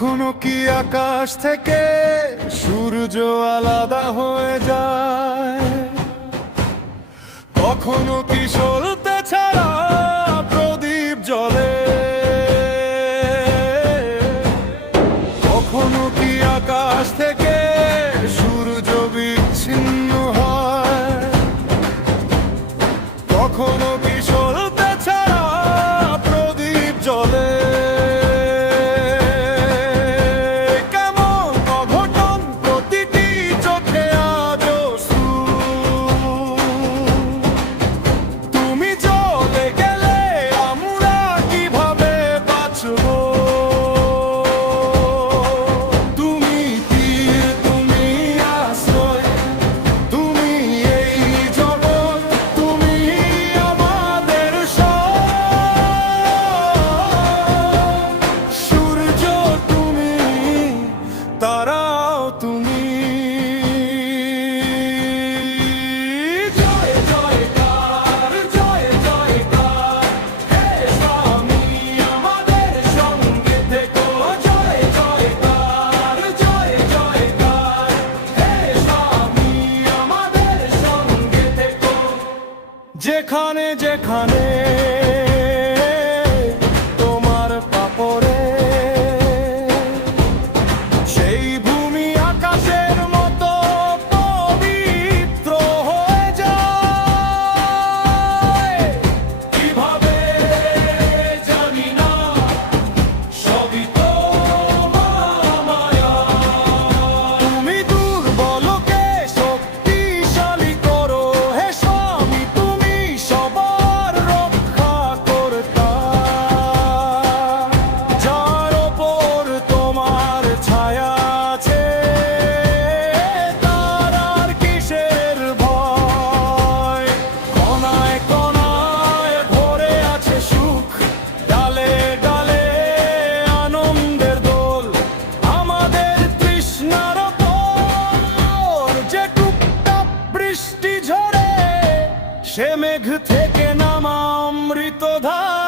কখনো কি আকাশ থেকে সূর্য আলাদা হয়ে যায়, কখনো কি সলতে ছাড়া প্রদীপ জ্বলে, কখনো কি আকাশ থেকে সূর্য বিচ্ছিন্ন হয়, কখনো কি সলতে ছাড়া প্রদীপ জ্বলে। তারাও তুমি, জয় জয়কার জয় জয়কার, হে স্বামী আমাদের সঙ্গে থেকো, জয় জয়কার জয় জয়কার, হে স্বামী আমাদের সঙ্গে থেকো। যেখানে যেখানে তোমার পাপরে সে মেঘ থেকে নামা অমৃতধারা।